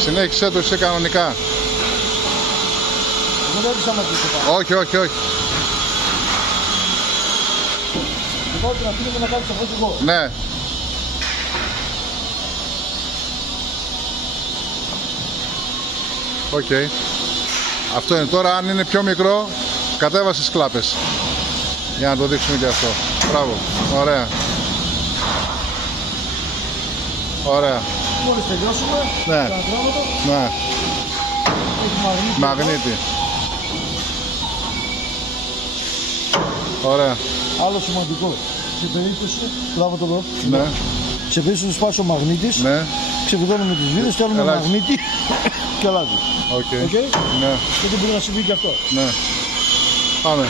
Συνέχισε το εσύ κανονικά. Δεν έπεισα μαζί σου. Όχι, όχι, όχι. Λοιπόν, την αφήνω να κάνεις αυτό εγώ. Ναι. Οκ. Αυτό είναι. Τώρα αν είναι πιο μικρό, κατέβασε τις κλάπες. Για να το δείξουμε και αυτό. Μπράβο. Ωραία. Ωραία. Μόλις τελειώσουμε, ναι. Ναι. Έχει μαγνήτη. Ωραία. Άλλο σημαντικό. Σε περίπτωση, λάβω το λόγο. Ναι. Σε περίπτωση του σπάσει ο μαγνήτης, ναι. Ξεβιδώνουμε τις βίδες, στέλνουμε μαγνήτη και αλλάζει. Οκ. Ναι. Γιατί μπορεί να συμβεί και αυτό. Ναι. Πάμε.